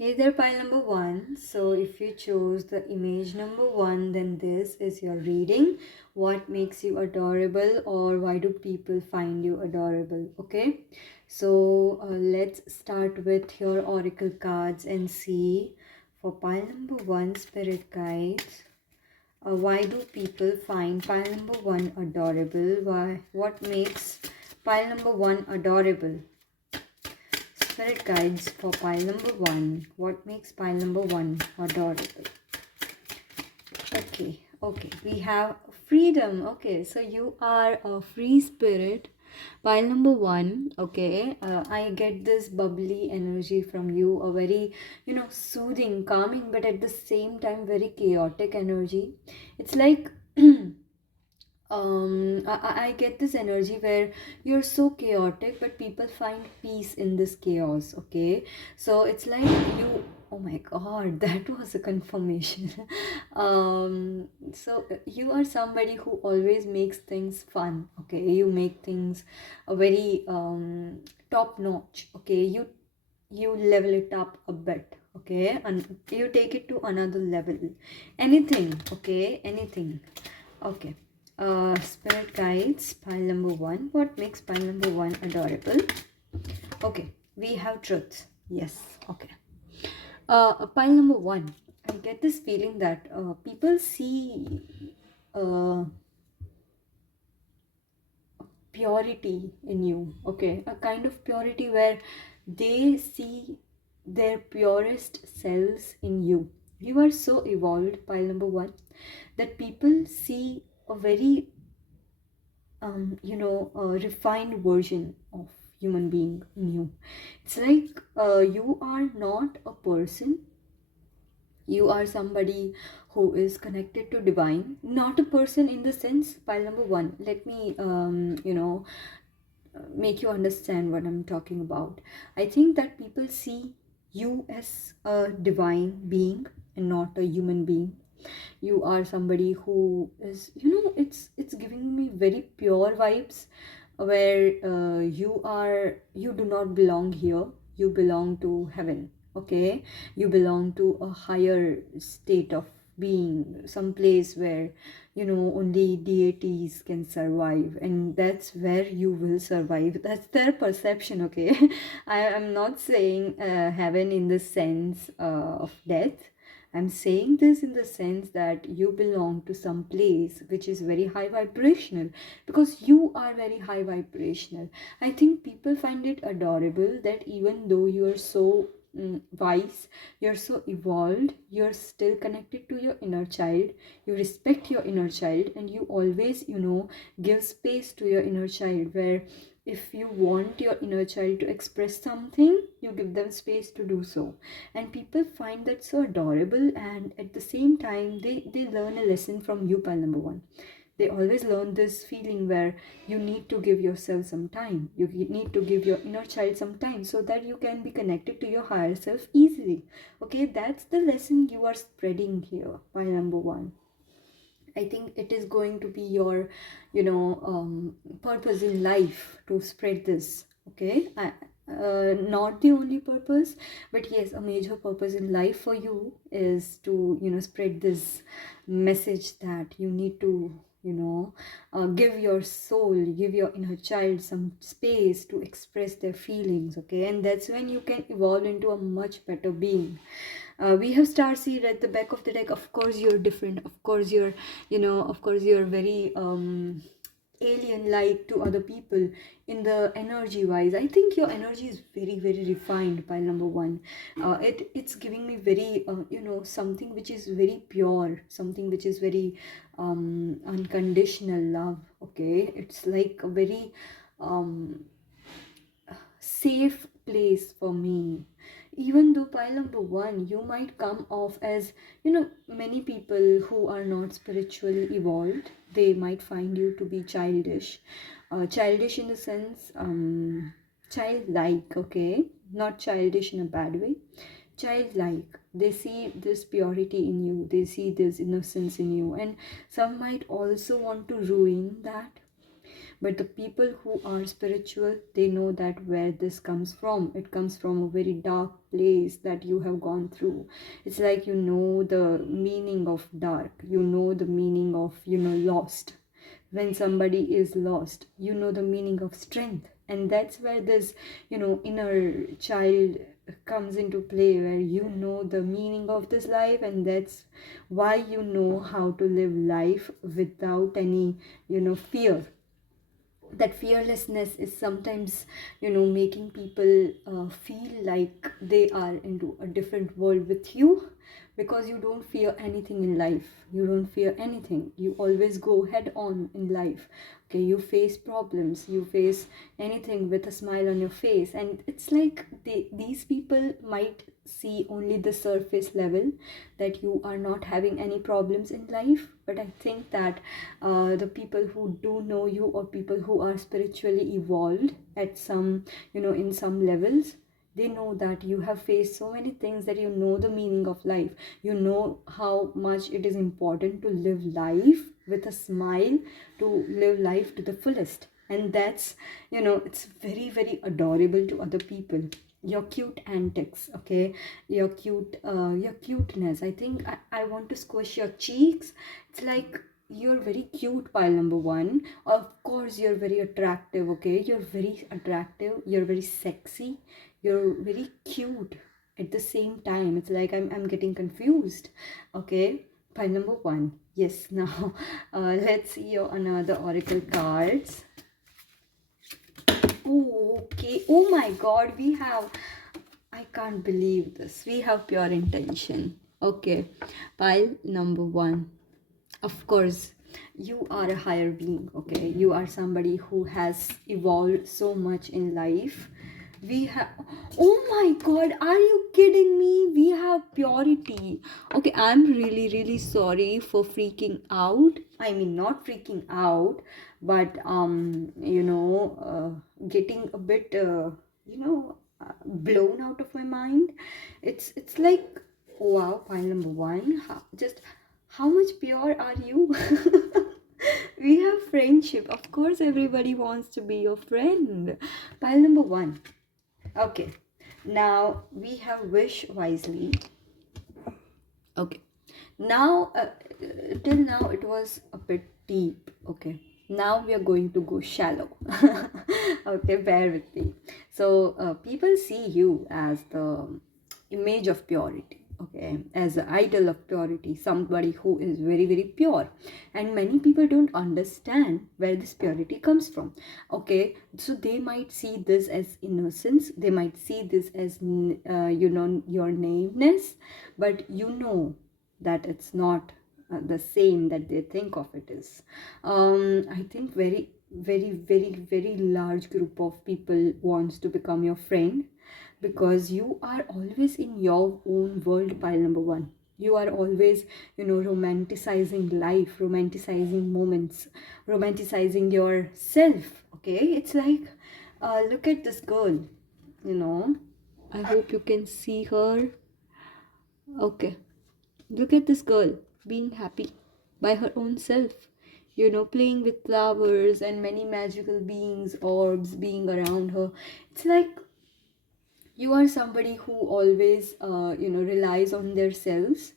Hey there, pile number one. So, if you chose the image number one, then this is your reading. What makes you adorable, or why do people find you adorable? Okay, so let's start with your oracle cards and see for pile number one, spirit guides. Why do people find pile number one adorable? Why? What makes pile number one adorable? Spirit guides for pile number one. What makes pile number one adorable? Okay. We have freedom. Okay, so you are a free spirit. Pile number one. Okay, I get this bubbly energy from you. A very, soothing, calming, but at the same time, very chaotic energy. It's like I get this energy where you're so chaotic but people find peace in this chaos. Okay, so it's like you, oh my god, that was a confirmation. So you are somebody who always makes things fun. Okay, you make things a very top notch. Okay, you level it up a bit. Okay, and you take it to another level. Anything. Okay, anything. Okay. Spirit guides, pile number one. What makes pile number one adorable? Okay, we have truth. Yes, okay. Pile number one. I get this feeling that people see uh, purity in you. Okay, a kind of purity where they see their purest selves in you. You are so evolved, pile number one, that people see a very refined version of human being in you. It's like you are not a person, you are somebody who is connected to divine, not a person in the sense. Pile number one, let me make you understand what I'm talking about. I think that people see you as a divine being and not a human being. You are somebody who is, it's giving me very pure vibes, where you do not belong here, you belong to heaven. Okay, you belong to a higher state of being, some place where only deities can survive, and that's where you will survive. That's their perception. Okay, I am not saying heaven in the sense of death. I'm saying this in the sense that you belong to some place which is very high vibrational, because you are very high vibrational. I think people find it adorable that even though you are so wise, you're so evolved, you're still connected to your inner child. You respect your inner child, and you always, give space to your inner child, where if you want your inner child to express something, you give them space to do so. And people find that so adorable, and at the same time they learn a lesson from you, pal number one. They always learn this feeling where you need to give yourself some time, you need to give your inner child some time, so that you can be connected to your higher self easily. Okay, that's the lesson you are spreading here, pal number one. I think it is going to be your, purpose in life to spread this. Okay, not the only purpose, but yes, a major purpose in life for you is to, spread this message that you need to, give your soul, give your inner child some space to express their feelings. Okay, and that's when you can evolve into a much better being. We have star seed at the back of the deck. Of course you're different, of course you're, of course you're very alien like to other people in the energy wise. I think your energy is very very refined, pile number one. It's giving me very something which is very pure, something which is very unconditional love. Okay, it's like a very safe place for me. Even though, pile number one, you might come off as, many people who are not spiritually evolved, they might find you to be childish. Childish in the sense, childlike. Okay, not childish in a bad way, childlike. They see this purity in you, they see this innocence in you, and some might also want to ruin that. But the people who are spiritual, they know that where this comes from. It comes from a very dark place that you have gone through. It's like you know the meaning of dark, you know the meaning of, lost. When somebody is lost, you know the meaning of strength. And that's where this, inner child comes into play, where you know the meaning of this life, and that's why you know how to live life without any, fear. That fearlessness is sometimes, making people feel like they are into a different world with you, because you don't fear anything in life. You don't fear anything. You always go head on in life. Okay, you face problems, you face anything with a smile on your face. And it's like these people might see only the surface level, that you are not having any problems in life. But I think that the people who do know you, or people who are spiritually evolved at some, in some levels, they know that you have faced so many things, that you know the meaning of life. You know how much it is important to live life with a smile, to live life to the fullest. And that's, it's very, very adorable to other people. Your cute antics, okay, your cuteness. I think I want to squish your cheeks. It's like you're very cute, pile number one. Of course, you're very attractive, okay? You're very attractive, you're very sexy, you're very cute at the same time. It's like I'm getting confused, okay? Pile number one. Yes, now let's see your another oracle cards. Oh, okay. Oh my god, we have, I can't believe this. We have pure intention. Okay, pile number one. Of course, you are a higher being, okay? You are somebody who has evolved so much in life. We have, oh my god, are you kidding me? We have purity. Okay, I'm really, really sorry for freaking out. I mean, not freaking out, but getting a bit blown out of my mind. It's like, wow, pile number one. How much pure are you? We have friendship. Of course, everybody wants to be your friend. Pile number one. Okay. Now we have wish wisely. Okay. Now, till now it was a bit deep. Okay. Now we are going to go shallow. Okay, bear with me. So, people see you as the image of purity. Okay, as an idol of purity, somebody who is very, very pure. And many people don't understand where this purity comes from. Okay, so they might see this as innocence, they might see this as your naiveness, but that it's not the same that they think of it is. I think very, very, very, very large group of people wants to become your friend, because you are always in your own world. Pile number one. You are always, romanticizing life, romanticizing moments, romanticizing yourself. Okay, it's like, look at this girl, you know I hope you can see her. Okay, look at this girl being happy by her own self, playing with flowers and many magical beings, orbs being around her. It's like you are somebody who always, relies on their selves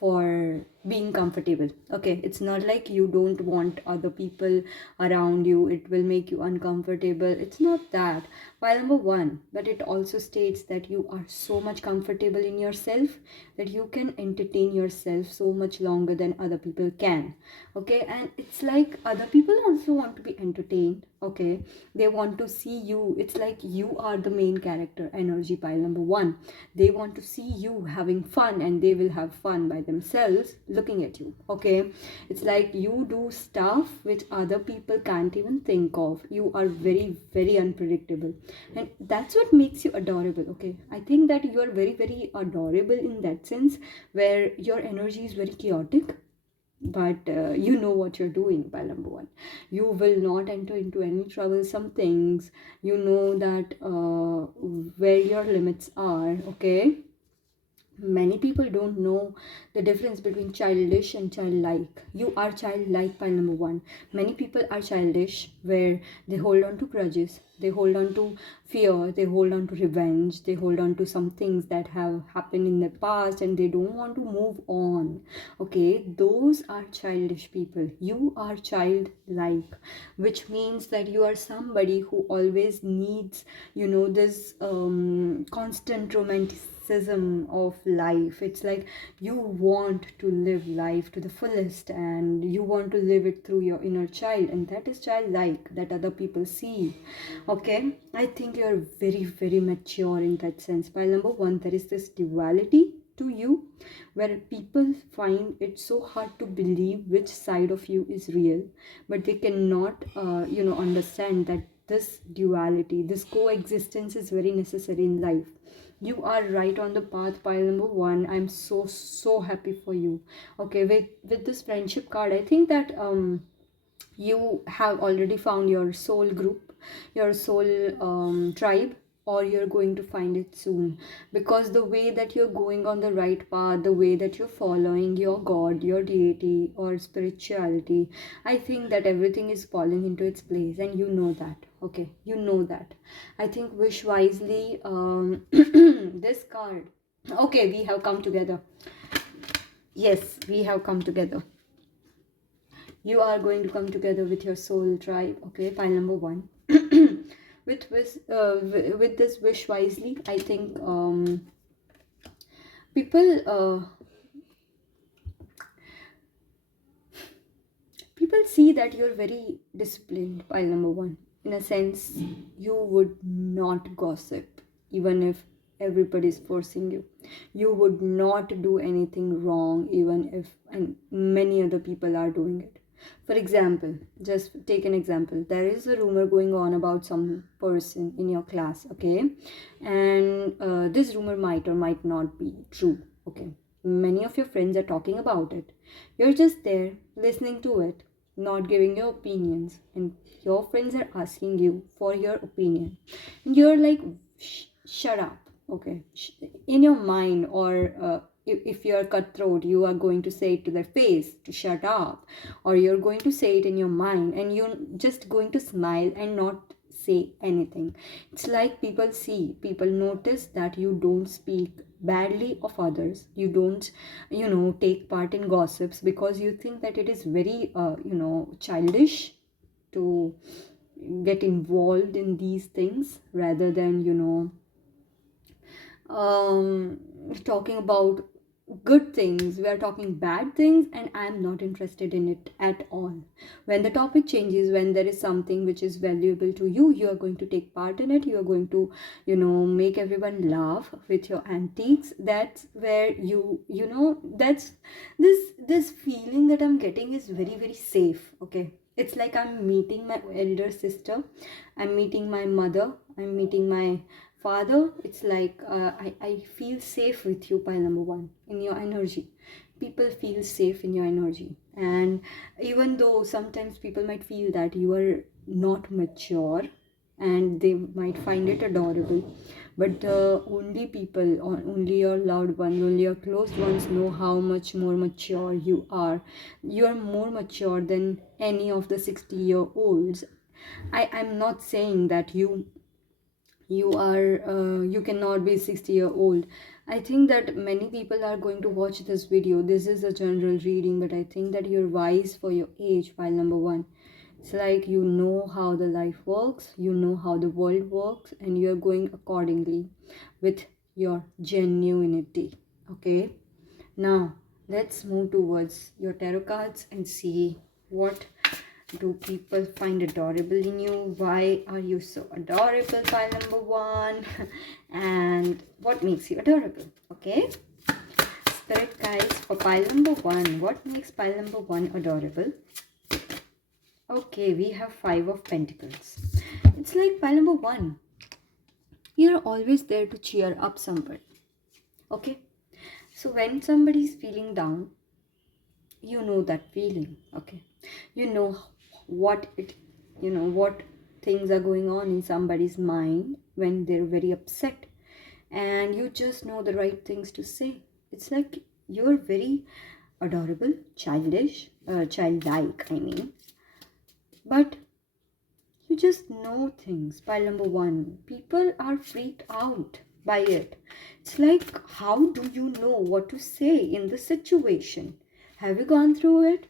for being comfortable. Okay, it's not like you don't want other people around you, it will make you uncomfortable. It's not that. While number one, but it also states that you are so much comfortable in yourself, that you can entertain yourself so much longer than other people can. Okay, and it's like other people also want to be entertained. Okay, they want to see you. It's like you are the main character energy. Pile number one, they want to see you having fun, and they will have fun by themselves looking at you. Okay, it's like you do stuff which other people can't even think of. You are very, very unpredictable, and that's what makes you adorable. Okay, I think that you are very, very adorable in that sense, where your energy is very chaotic, but you know what you're doing. By number one, you will not enter into any troublesome things. You know that where your limits are. Okay, Many people don't know the difference between childish and childlike. You are childlike by number one. Many people are childish where they hold on to grudges, they hold on to fear, they hold on to revenge, they hold on to some things that have happened in the past and they don't want to move on. Okay, those are childish people. You are childlike, which means that you are somebody who always needs, this constant romanticism of life. It's like you want to live life to the fullest and you want to live it through your inner child, and that is childlike that other people see. Okay, I think you're very, very mature in that sense. By number one, there is this duality to you where people find it so hard to believe which side of you is real, but they cannot understand that this duality, this coexistence is very necessary in life. You are right on the path, pile number one. I'm so, so happy for you. Okay, with this friendship card, I think that you have already found your soul group, your soul tribe, or you're going to find it soon, because the way that you're going on the right path, the way that you're following your god, your deity or spirituality, I think that everything is falling into its place, and you know that. Okay, you know that. I think wish wisely. This card. Okay, we have come together. Yes, we have come together. You are going to come together with your soul tribe. Okay, pile number one. With this wish wisely, I think people people see that you're very disciplined. Pile number one. In a sense, you would not gossip even if everybody's forcing you. You would not do anything wrong even if and many other people are doing it. For example, just take an example. There is a rumor going on about some person in your class, okay? And this rumor might or might not be true, okay? Many of your friends are talking about it. You're just there listening to it, not giving your opinions, and your friends are asking you for your opinion. And you're like, shut up, okay? In your mind, or if you're cutthroat, you are going to say it to their face to shut up, or you're going to say it in your mind and you're just going to smile and not say anything. It's like people notice that you don't speak badly of others, you don't take part in gossips, because you think that it is very childish to get involved in these things, rather than talking about good things. We are talking bad things, and I'm not interested in it at all. When the topic changes, when there is something which is valuable to you, you are going to take part in it. You are going to make everyone laugh with your antiques. That's where that's this feeling that I'm getting is very, very safe. Okay, it's like I'm meeting my elder sister, I'm meeting my mother, I'm meeting my father. It's like I feel safe with you, pile number one, in your energy. People feel safe in your energy. And even though sometimes people might feel that you are not mature and they might find it adorable, but only your loved ones, only your close ones know how much more mature you are. You are more mature than any of the 60-year-olds. I'm not saying that you cannot be 60-year-old. I think that many people are going to watch this video. This is a general reading, but I think that you're wise for your age. Pile number one, it's like you know how the life works, you know how the world works, and you're going accordingly with your genuinity. Okay, now let's move towards your tarot cards and see what do people find adorable in you. Why are you so adorable, pile number one? And what makes you adorable? Okay, spirit guides for pile number one. What makes pile number one adorable? Okay, we have 5 of Pentacles. It's like pile number one, you're always there to cheer up somebody. Okay, so when somebody's feeling down, you know that feeling. Okay, you know what what things are going on in somebody's mind when they're very upset, and you just know the right things to say. It's like you're very adorable, childish, childlike, I mean, but you just know things. Pile number one, people are freaked out by it. It's like, how do you know what to say in the situation? Have you gone through it?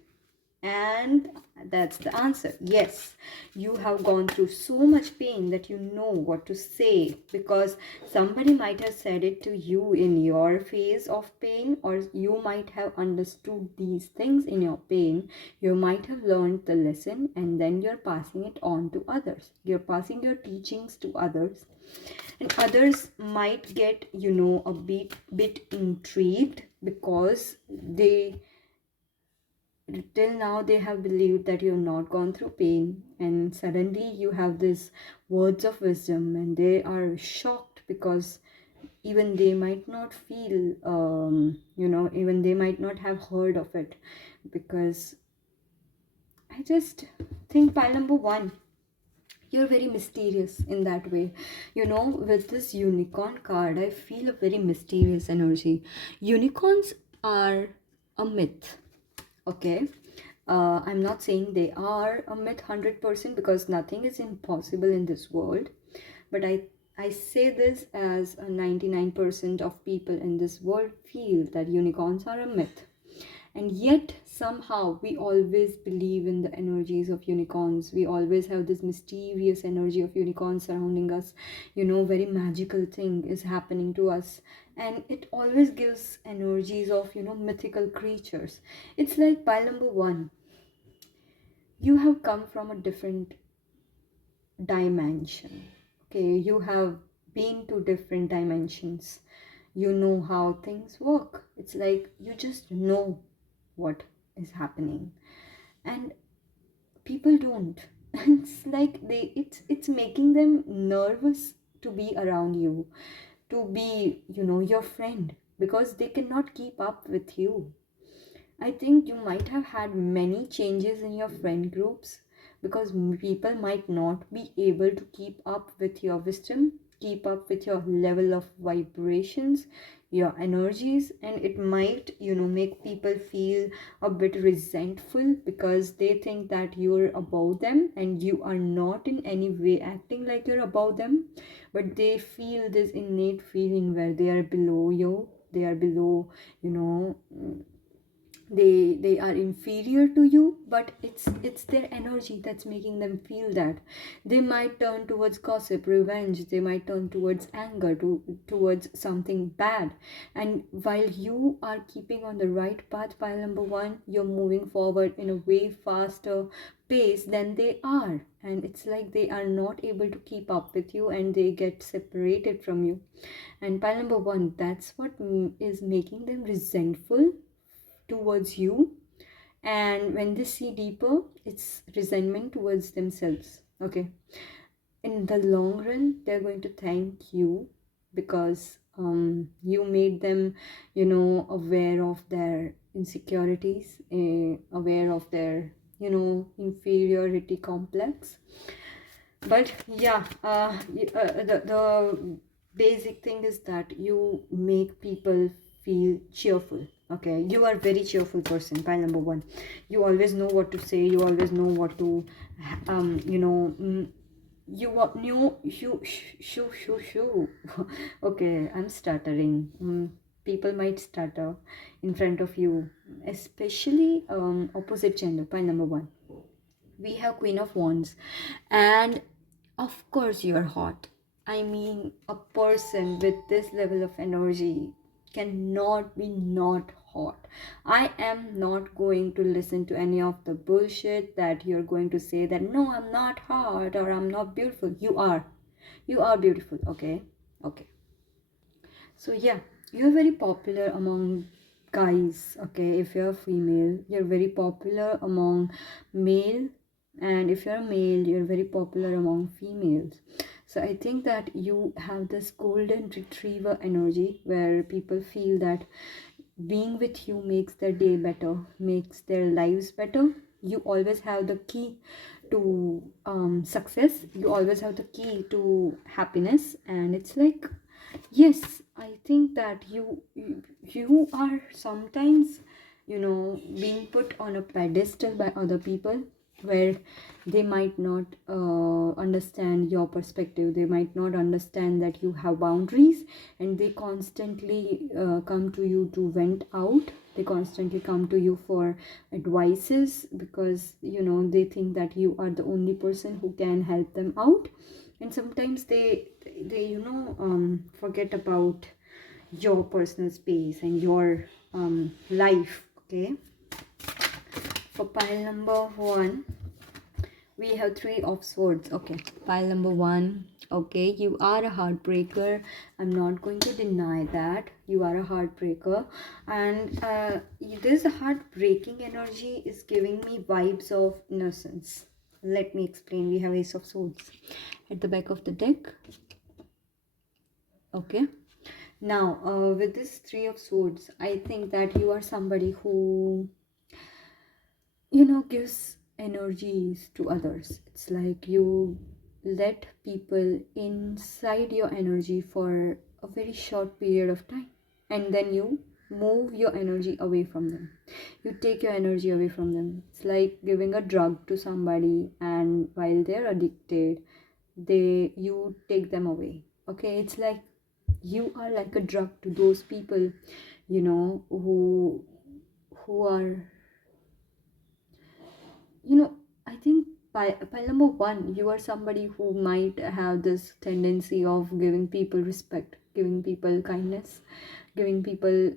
And that's the answer. Yes, you have gone through so much pain that you know what to say, because somebody might have said it to you in your phase of pain, or you might have understood these things in your pain. You might have learned the lesson, and then you're passing it on to others. You're passing your teachings to others, and others might get, a bit intrigued, because they till now they have believed that you have not gone through pain, and suddenly you have this words of wisdom, and they are shocked, because even they might not feel, even they might not have heard of it. Because I just think, pile number one, you're very mysterious in that way. With this unicorn card, I feel a very mysterious energy. Unicorns are a myth. Okay, I'm not saying they are a myth 100%, because nothing is impossible in this world, but I say this as a 99% of people in this world feel that unicorns are a myth. And yet somehow we always believe in the energies of unicorns. We always have this mysterious energy of unicorns surrounding us. Very magical thing is happening to us, and it always gives energies of, mythical creatures. It's like, pile number one, you have come from a different dimension. Okay, you have been to different dimensions. You know how things work. It's like you just know what is happening, and people don't. It's like it's making them nervous to be around you, to be, your friend, because they cannot keep up with you. I think you might have had many changes in your friend groups, because people might not be able to keep up with your wisdom, keep up with your level of vibrations, your energies, and it might, make people feel a bit resentful, because they think that you're above them and you are not in any way acting like you're above them, but they feel this innate feeling where they are below you, they are below, you know they are inferior to you, but it's their energy that's making them feel that. They might turn towards gossip, revenge, they might turn towards anger, towards something bad. And while you are keeping on the right path, pile number one, you're moving forward in a way faster pace than they are, and it's like they are not able to keep up with you, and they get separated from you. And pile number one, that's what is making them resentful towards you. And when they see deeper, it's resentment towards themselves. Okay, in the long run, they're going to thank you, because you made them, aware of their insecurities, aware of their, inferiority complex. But yeah, the basic thing is that you make people feel cheerful. Okay, you are very cheerful person, pile number one. You always know what to say, you always know what to um you know mm, you are new shoo. Okay, I'm stuttering. People might stutter in front of you, especially opposite gender, pile number one. We have Queen of Wands, and of course you're hot. I mean, a person with this level of energy cannot be not hot. I am not going to listen to any of the bullshit that you're going to say that no, I'm not hot or I'm not beautiful. You are beautiful. Okay, okay. So yeah, you're very popular among guys. Okay, if you're a female, you're very popular among male, and if you're a male, you're very popular among females. So I think that you have this golden retriever energy, where people feel that being with you makes their day better, makes their lives better. You always have the key to success, you always have the key to happiness, and it's like Yes, I think that you are sometimes, being put on a pedestal by other people, where they might not understand your perspective. They might not understand that you have boundaries, and they constantly come to you to vent out. They constantly come to you for advices, because they think that you are the only person who can help them out. And sometimes they forget about your personal space and your life. Okay, for pile number one, we have three of swords. Okay, pile number one. Okay, you are a heartbreaker. I'm not going to deny that you are a heartbreaker, and this heartbreaking energy is giving me vibes of innocence. Let me explain. We have ace of swords at the back of the deck. Okay, now with this three of swords, I think that you are somebody who gives energies to others. It's like you let people inside your energy for a very short period of time, and then you move your energy away from them. You take your energy away from them. It's like giving a drug to somebody, and while they're addicted, you take them away. Okay, it's like you are like a drug to those people, who are, I think by number one, you are somebody who might have this tendency of giving people respect, giving people kindness, giving people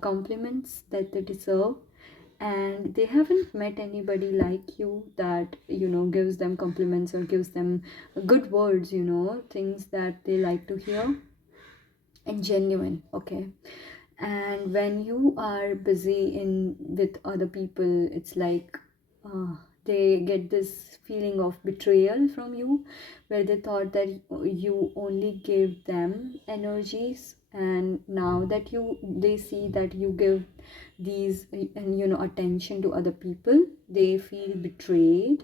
compliments that they deserve. And they haven't met anybody like you that gives them compliments or gives them good words, things that they like to hear, and genuine. Okay, and when you are busy in with other people, it's like they get this feeling of betrayal from you, where they thought that you only gave them energies, and now that they see that you give these and attention to other people, they feel betrayed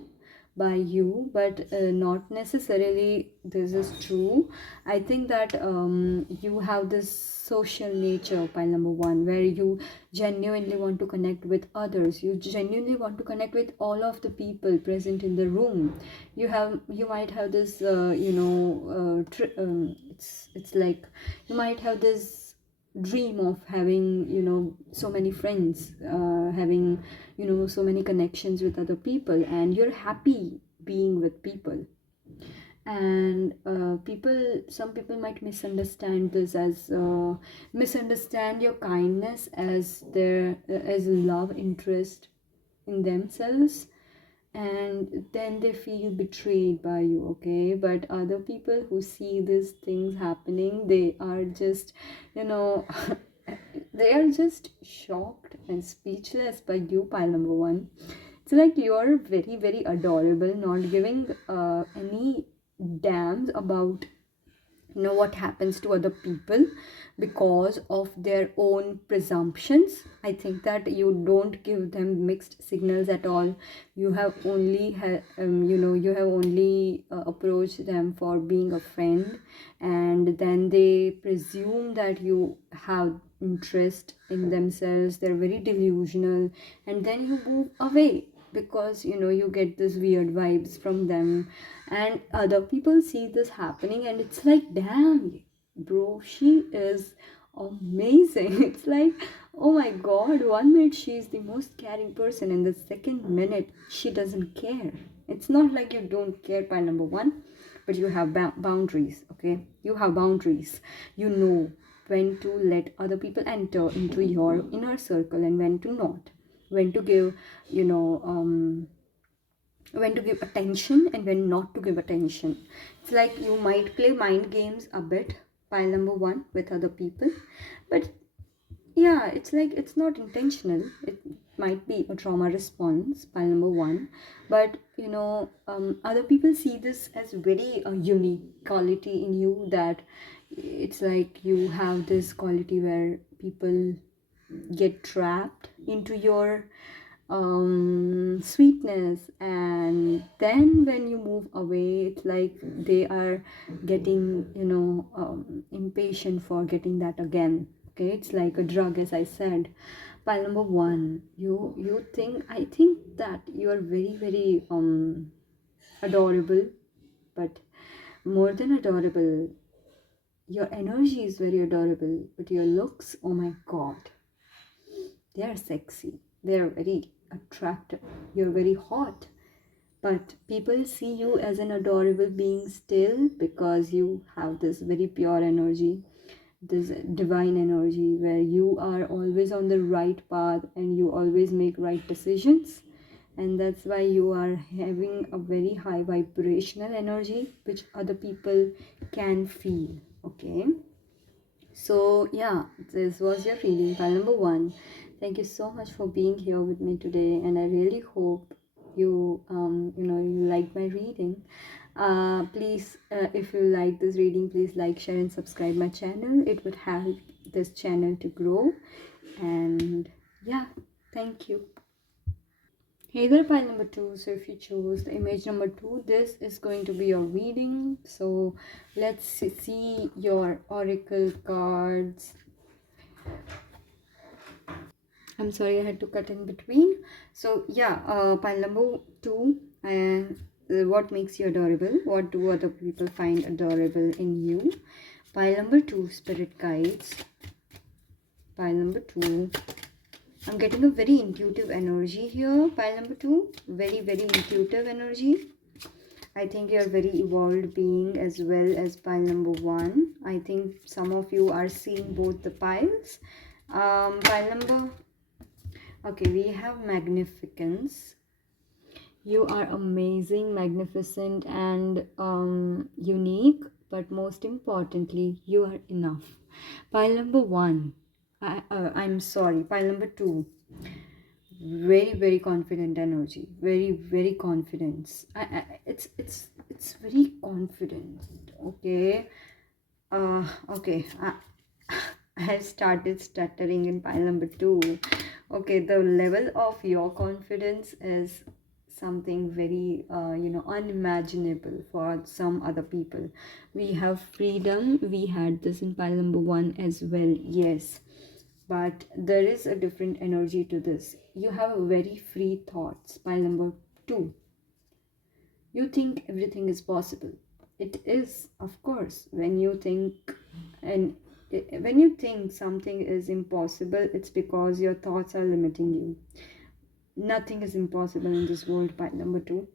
by you. But not necessarily this is true. I think that you have this social nature, pile number one, where you genuinely want to connect with others. You genuinely want to connect with all of the people present in the room. You might have this it's like you might have this dream of having so many friends, having so many connections with other people, and you're happy being with people. And some people might misunderstand this as misunderstand your kindness as their as love interest in themselves, and then they feel betrayed by you. Okay, but other people who see these things happening, they are just you know they are just shocked and speechless by you, pile number one. It's like you're very, very adorable, not giving any damns about what happens to other people because of their own presumptions. I think that you don't give them mixed signals at all. You have only you have only approached them for being a friend, and then they presume that you have interest in themselves. They're very delusional, and then you move away because you get this weird vibes from them. And other people see this happening, and it's like, damn, bro, she is amazing. It's like, oh my god, one minute she's the most caring person, and the second minute she doesn't care. It's not like you don't care, by number one, but you have boundaries. Okay, you have boundaries. You know when to let other people enter into your inner circle and when to not, when to give you know when to give attention and when not to give attention. It's like you might play mind games a bit, pile number one, with other people, but yeah, it's like it's not intentional. It might be a trauma response, pile number one, but other people see this as very unique quality in you, that it's like you have this quality where people get trapped into your sweetness, and then when you move away, it's like they are getting, impatient for getting that again. Okay, it's like a drug, as I said. Pile number one, you think, I think that you are very, very adorable, but more than adorable, your energy is very adorable, but your looks, oh my god, they are sexy, they are very attractive, you're very hot. But people see you as an adorable being still, because you have this very pure energy, this divine energy, where you are always on the right path and you always make right decisions. And that's why you are having a very high vibrational energy, which other people can feel. Okay, so yeah, this was your reading, file number one. Thank you so much for being here with me today, and I really hope you like my reading. Please, if you like this reading, please like, share, and subscribe my channel. It would help this channel to grow. And yeah, thank you. Hey there, pile number two. So if you choose the image number two, this is going to be your reading. So let's see your oracle cards. I'm sorry, I had to cut in between. So yeah, pile number two. What makes you adorable? What do other people find adorable in you? Pile number two, spirit guides. Pile number two. I'm getting a very intuitive energy here. Pile number two, very, very intuitive energy. I think you're a very evolved being, as well as pile number one. I think some of you are seeing both the piles. Pile number, okay, we have magnificence. You are amazing, magnificent, and unique, but most importantly, you are enough. Pile number one, I'm sorry, pile number two, very, very confident energy, very, very confidence. It's very confident. Okay, okay. I started stuttering in pile number two. Okay, the level of your confidence is something very, unimaginable for some other people. We have freedom. We had this in pile number one as well. Yes, but there is a different energy to this. You have very free thoughts. Pile number two, you think everything is possible. It is, of course, when you think, and when you think something is impossible, it's because your thoughts are limiting you. Nothing is impossible in this world. Pile number two,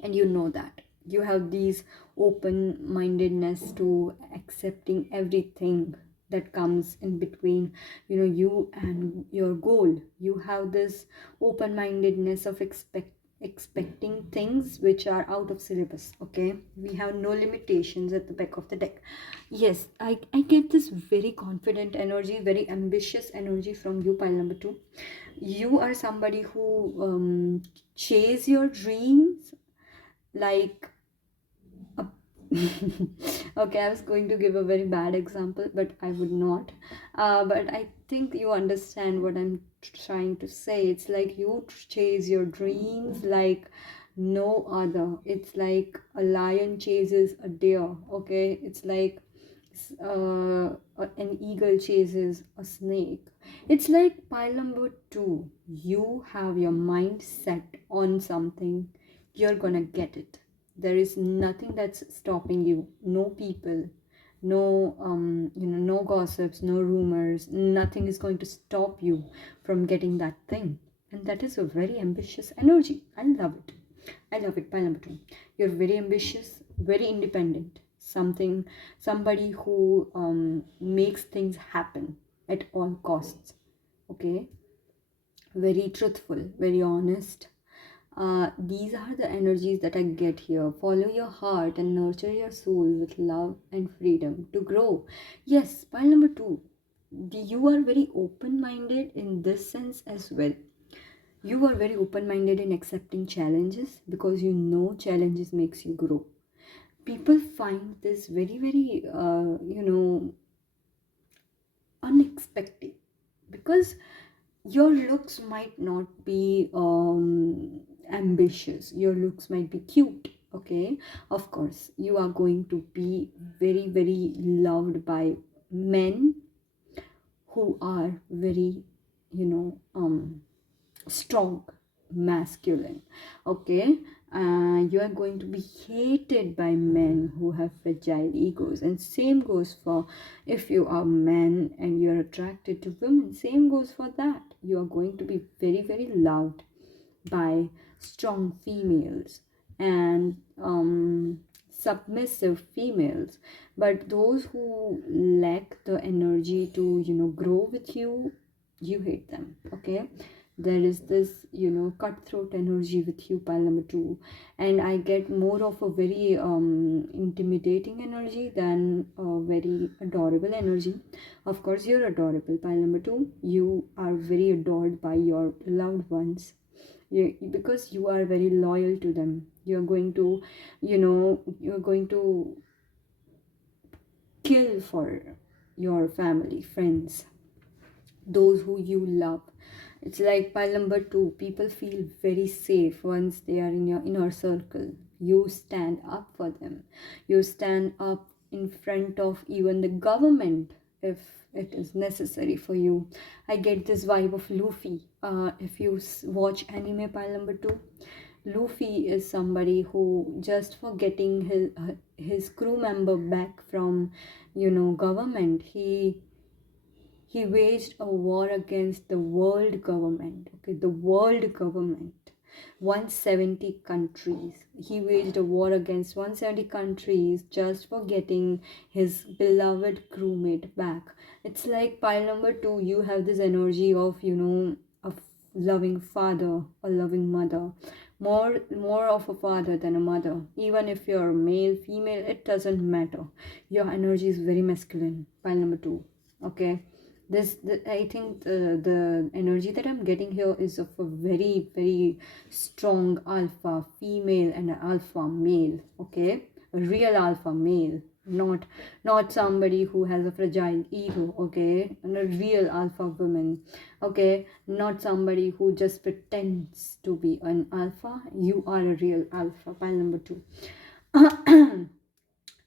and you know that you have these open mindedness to accepting everything that comes in between, you and your goal. You have this open mindedness of expecting things which are out of syllabus. Okay, we have no limitations at the back of the deck. Yes, I get this very confident energy, very ambitious energy from you, pile number two. You are somebody who chase your dreams like a okay, I was going to give a very bad example, but I would not. But I think you understand what I'm trying to say. It's like you chase your dreams like no other. It's like a lion chases a deer. Okay, it's like an eagle chases a snake. It's like pile number two. You have your mind set on something, you're gonna get it. There is nothing that's stopping you. No people, no no gossips, no rumors. Nothing is going to stop you from getting that thing. And that is a very ambitious energy. I love it. I love it. Pile number two, you're very ambitious, very independent, somebody who makes things happen at all costs. Okay, very truthful, very honest. These are the energies that I get here. Follow your heart and nurture your soul with love and freedom to grow. Yes, pile number two, you are very open minded in this sense as well. You are very open minded in accepting challenges, because you know challenges makes you grow. People find this very, very unexpected, because your looks might not be ambitious, your looks might be cute, okay? Of course you are going to be very very loved by men who are very, you know, strong, masculine, okay? You are going to be hated by men who have fragile egos, and same goes for if you are man and you're attracted to women, same goes for that. You are going to be very very loved by strong females and submissive females. But those who lack the energy to, you know, grow with you, you hate them, okay? There is this, you know, cutthroat energy with you, pile number two. And I get more of a very intimidating energy than a very adorable energy. Of course you're adorable, pile number two. You are very adored by your loved ones, because you are very loyal to them. You're going to, you know, you're going to kill for your family, friends, those who you love. It's like pile number two, people feel very safe once they are in your inner circle. You stand up for them, you stand up in front of even the government if it is necessary for you. I get this vibe of Luffy. If you watch anime, pile number two, Luffy is somebody who, just for getting his crew member back from, you know, government, he waged a war against the world government, okay, the world government, 170 countries. He waged a war against 170 countries just for getting his beloved crewmate back. It's like pile number two, you have this energy of, you know, a loving father, a loving mother, more of a father than a mother. Even if you're male, female, it doesn't matter. Your energy is very masculine, pile number two, okay? I think the energy that I'm getting here is of a very very strong alpha female and an alpha male, okay? A real alpha male, not somebody who has a fragile ego, okay? And a real alpha woman, okay? Not somebody who just pretends to be an alpha. You are a real alpha, pile number two.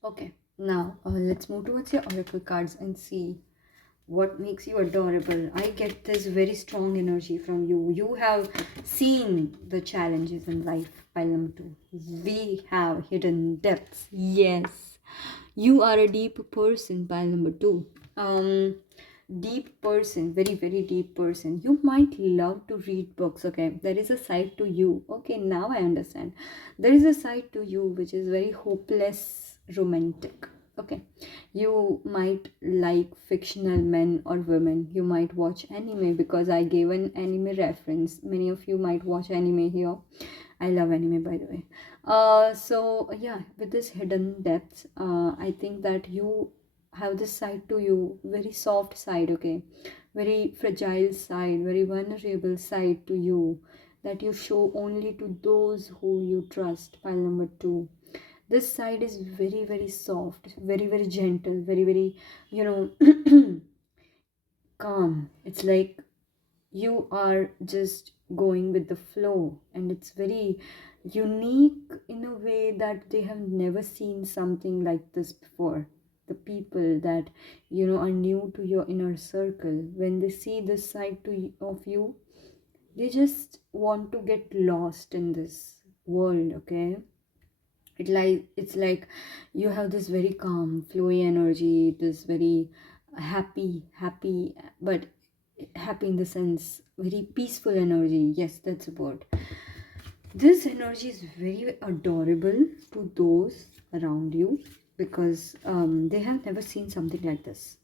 Okay, now let's move towards your oracle cards and see what makes you adorable. I get this very strong energy from you. You have seen the challenges in life, pile number two. We have hidden depths. Yes, you are a deep person, pile number two. Deep person, very very deep person. You might love to read books, okay? There is a side to you, okay? Now I understand. There is a side to you which is very hopeless romantic, okay? You might like fictional men or women. You might watch anime, because I gave an anime reference. Many of you might watch anime here. I love anime, by the way. So yeah, with this hidden depths, I think that you have this side to you, very soft side, okay? Very fragile side, very vulnerable side to you, that you show only to those who you trust, pile number two. This side is very very soft, very very gentle, very very, you know, calm. It's like you are just going with the flow, and it's very unique in a way that they have never seen something like this before. The people that, you know, are new to your inner circle, when they see this side of you, they just want to get lost in this world, okay? It's like you have this very calm flowy energy, this very happy, but happy in the sense very peaceful energy. Yes, that's a word. This energy is very adorable to those around you, because they have never seen something like this.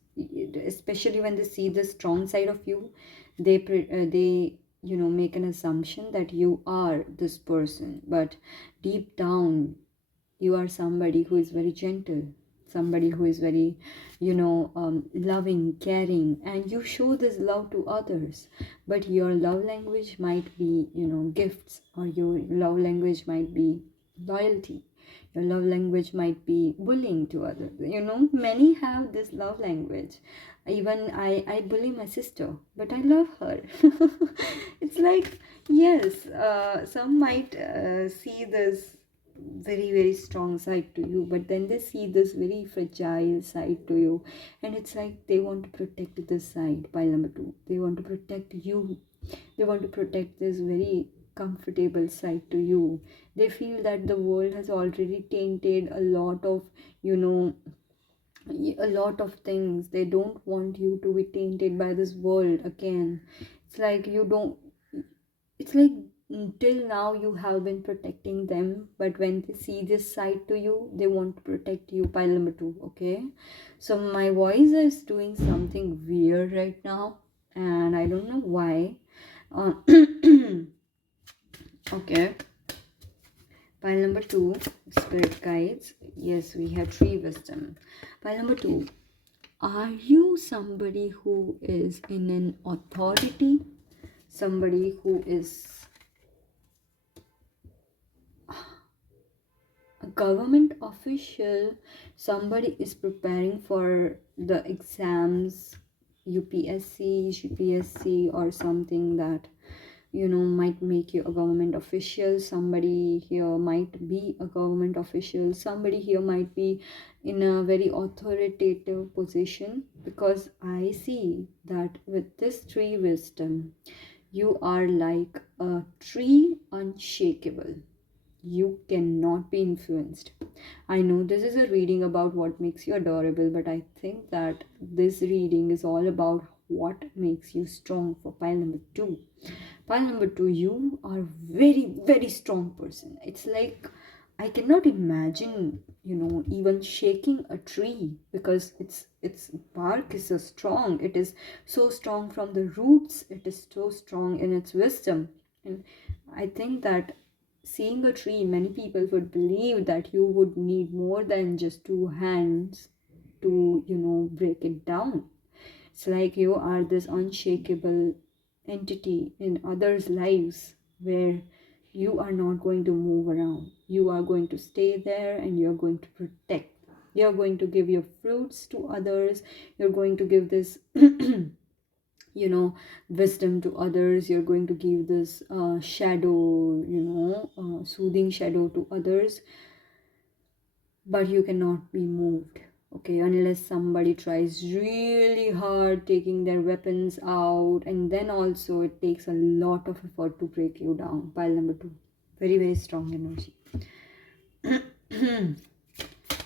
Especially when they see the strong side of you, they, you know, make an assumption that you are this person, but deep down you are somebody who is very gentle, somebody who is very, you know, loving, caring, and you show this love to others. But your love language might be, you know, gifts, or your love language might be loyalty. Your love language might be bullying to others. Many have this love language. Even I bully my sister, but I love her. It's like, yes, some might see this very, very strong side to you, but then they see this very fragile side to you, and it's like they want to protect this side. Pile number two, they want to protect you. They want to protect this very comfortable side to you. They feel that the world has already tainted a lot of, you know a lot of things. They don't want you to be tainted by this world again. It's like you don't it's like, till now you have been protecting them, but when they see this side to you, they want to protect you. Pile number two. Okay, so my voice is doing something weird right now, and I don't know why. uh, okay, pile number two, spirit guides. Yes, we have tree wisdom. Pile number two, are you somebody who is in an authority, somebody who is a government official, somebody is preparing for the exams, UPSC, GPSC, or something that might make you a government official? Somebody here might be a government official. Somebody here might be in a very authoritative position, because I see that with this tree wisdom, you are like a tree, unshakable. You cannot be influenced. I know this is a reading about what makes you adorable, but I think that this reading is all about what makes you strong. For pile number two, you are very, very strong person. It's like, I cannot imagine, even shaking a tree, because its bark is so strong. It is so strong from the roots. It is so strong in its wisdom. And I think that seeing a tree, many people would believe that you would need more than just two hands to, break it down. It's like you are this unshakable entity in others' lives, where you are not going to move around. You are going to stay there, and you're going to protect. You're going to give your fruits to others. You're going to give this wisdom to others. You're going to give this shadow, soothing shadow to others, but you cannot be moved. Okay, unless somebody tries really hard taking their weapons out, and then also it takes a lot of effort to break you down. Pile number two, very, very strong energy.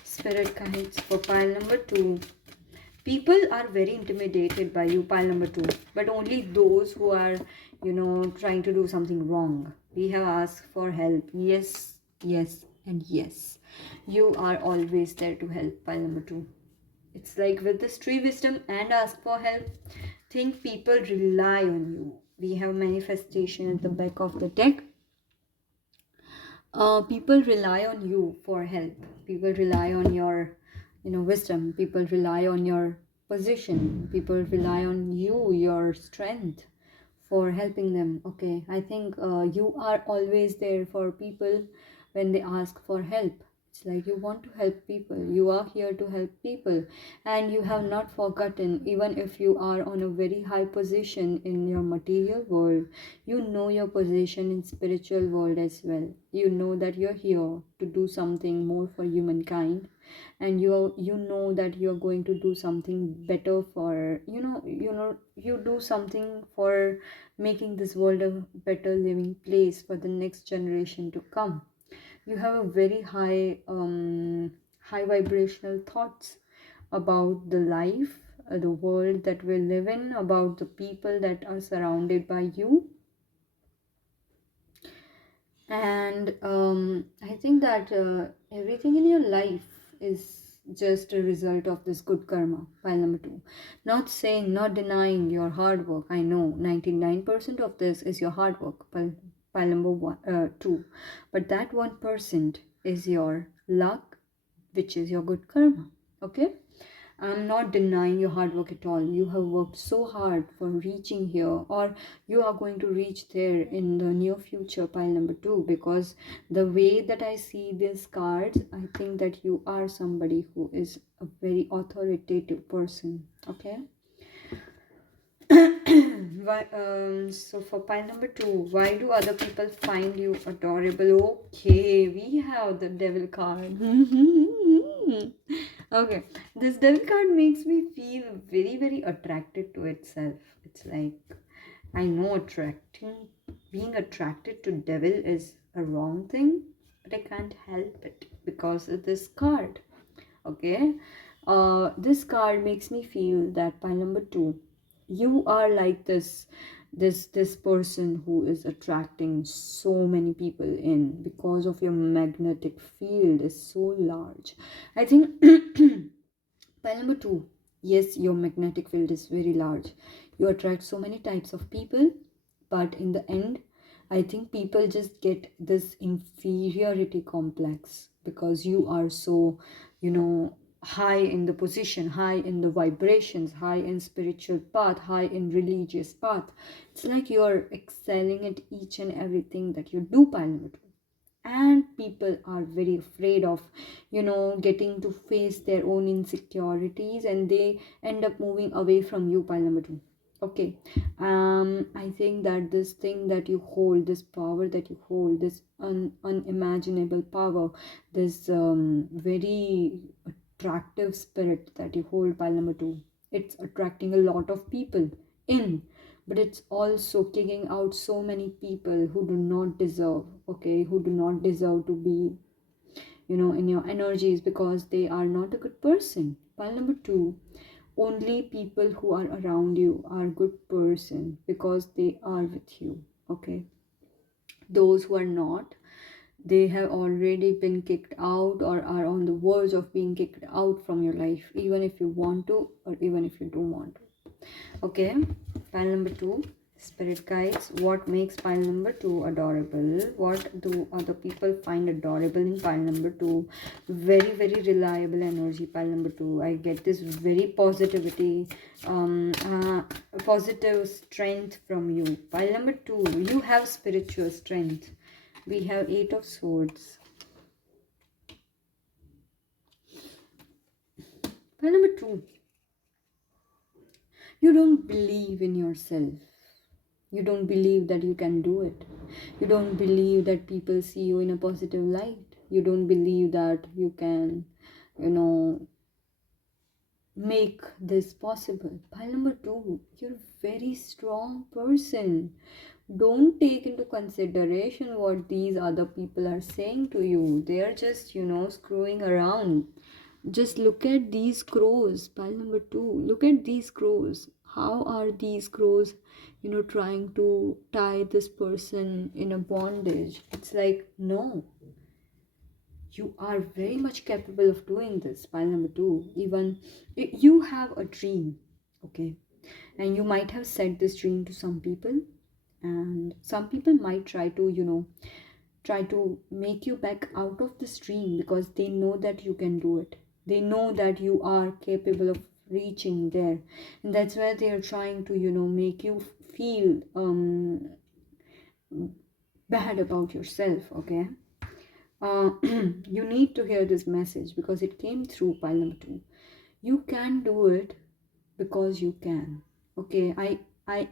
Spirit guides for pile number two. People are very intimidated by you. Pile number two, but only those who are, trying to do something wrong. We have asked for help. Yes, yes, and yes. You are always there to help. Pile number two. It's like with this tree wisdom and ask for help, think people rely on you. We have manifestation at the back of the deck. People rely on you for help. People rely on your, wisdom. People rely on your position. People rely on you, your strength, for helping them. Okay, I think you are always there for people when they ask for help. It's like you want to help people. You are here to help people, and you have not forgotten. Even if you are on a very high position in your material world, you know your position in spiritual world as well. You know that you're here to do something more for humankind, and you know that you're going to do something better for, you do something for making this world a better living place for the next generation to come. You have a very high vibrational thoughts about the life, the world that we live in, about the people that are surrounded by you. And I think that everything in your life is just a result of this good karma. Pile number two, not saying, not denying your hard work. I know 99% of this is your hard work. Pile number two, but that 1% is your luck, which is your good karma. Okay, I'm not denying your hard work at all. You have worked so hard for reaching here, or you are going to reach there in the near future, pile number two. Because the way that I see these cards, I think that you are somebody who is a very authoritative person. Okay. So for pile number two, why do other people find you adorable? Okay, we have the devil card. Okay, this devil card makes me feel very, very attracted to itself. It's like, I know being attracted to devil is a wrong thing, but I can't help it because of this card. Okay, this card makes me feel that pile number two, you are like this person who is attracting so many people in because of your magnetic field is so large. I think pile number two, yes, your magnetic field is very large. You attract so many types of people, but in the end, I think people just get this inferiority complex because you are so, high in the position, high in the vibrations, high in spiritual path, high in religious path. It's like you're excelling at each and everything that you do, pile number two, and people are very afraid of getting to face their own insecurities, and they end up moving away from you, pile number two. Okay, I think that this thing that you hold, this power that you hold, this unimaginable power, this very attractive spirit that you hold, pile number two, it's attracting a lot of people in, but it's also kicking out so many people who do not deserve, okay, who do not deserve to be in your energies because they are not a good person. Pile number two, only people who are around you are good person because they are with you. Okay, those who are not, they have already been kicked out or are on the verge of being kicked out from your life, even if you want to or even if you don't want to. Okay, pile number two, spirit guides. What makes pile number two adorable? What do other people find adorable in pile number two? Very, very reliable energy, pile number two. I get this very positivity, positive strength from you. Pile number two, you have spiritual strength. We have eight of swords. Pile number two, you don't believe in yourself. You don't believe that you can do it. You don't believe that people see you in a positive light. You don't believe that you can, you know, make this possible. Pile number two, you're a very strong person. Don't take into consideration what these other people are saying to you. They are just, screwing around. Just look at these crows, pile number two. Look at these crows. How are these crows, trying to tie this person in a bondage? It's like, no, you are very much capable of doing this, pile number two. Even you have a dream, okay? And you might have said this dream to some people, and some people might try to make you back out of the stream because they know that you can do it. They know that you are capable of reaching there, and that's why they are trying to make you feel bad about yourself. Okay, you need to hear this message because it came through pile number two. You can do it because you can. Okay, I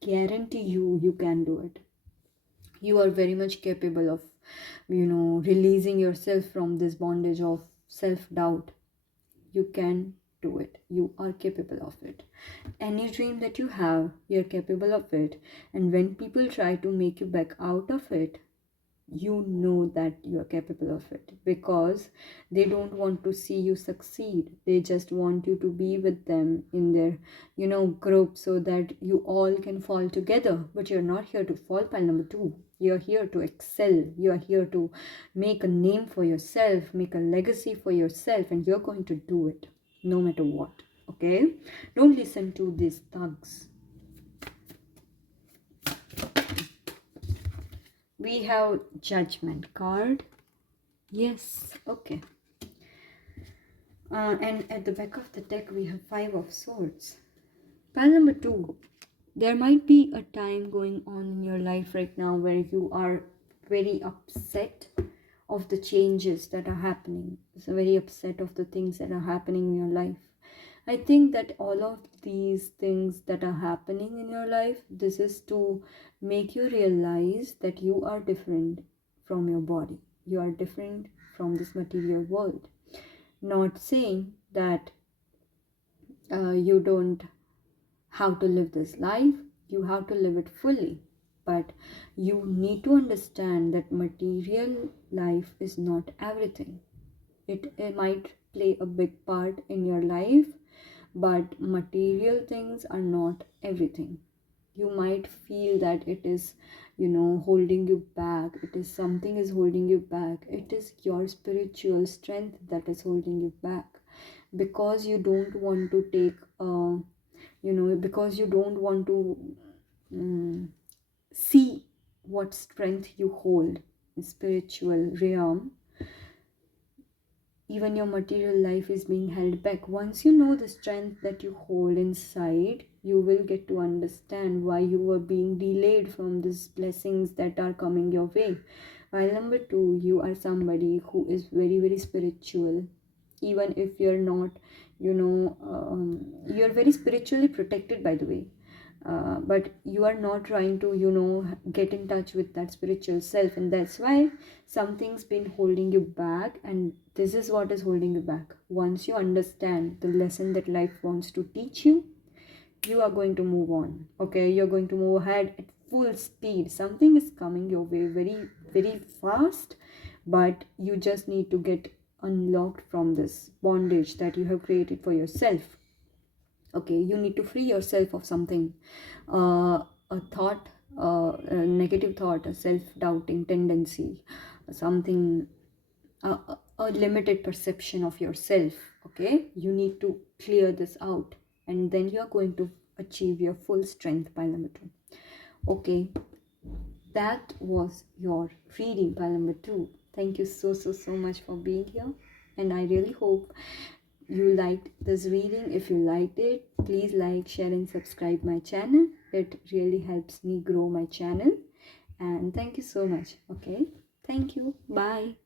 guarantee you can do it. You are very much capable of releasing yourself from this bondage of self-doubt. You can do it. You are capable of it. Any dream that you have, you're capable of it. And when people try to make you back out of it, you know that you are capable of it because they don't want to see you succeed. They just want you to be with them in their group so that you all can fall together. But you're not here to fall, pile number two. You're here to excel. You're here to make a name for yourself, make a legacy for yourself, and you're going to do it no matter what. Okay, don't listen to these thugs. We have judgment card. Yes, okay. And at the back of the deck, we have Five of Swords. Pile number two. There might be a time going on in your life right now where you are very upset of the changes that are happening. So very upset of the things that are happening in your life. I think that all of these things that are happening in your life, this is to make you realize that you are different from your body. You are different from this material world. Not saying that you don't have to live this life, you have to live it fully. But you need to understand that material life is not everything. It might play a big part in your life, but material things are not everything. You might feel that it is, holding you back. It is something is holding you back. It is your spiritual strength that is holding you back, because you don't want to take because you don't want to mm, see what strength you hold in spiritual realm. Even your material life is being held back. Once you know the strength that you hold inside, you will get to understand why you were being delayed from these blessings that are coming your way. While number two, you are somebody who is very, very spiritual. Even if you're not, you're very spiritually protected, by the way. But you are not trying to get in touch with that spiritual self, and that's why something's been holding you back. And this is what is holding you back. Once you understand the lesson that life wants to teach you, you are going to move on. Okay, you're going to move ahead at full speed. Something is coming your way very, very fast, but you just need to get unlocked from this bondage that you have created for yourself. Okay, you need to free yourself of something, a thought, a negative thought, a self-doubting tendency, something, a limited perception of yourself. Okay, you need to clear this out, and then you're going to achieve your full strength by number two. Okay, that was your reading by number two. Thank you so much for being here, and I really hope you liked this reading. If you liked it, please like, share and subscribe my channel. It really helps me grow my channel. And thank you so much. Okay, thank you. Bye.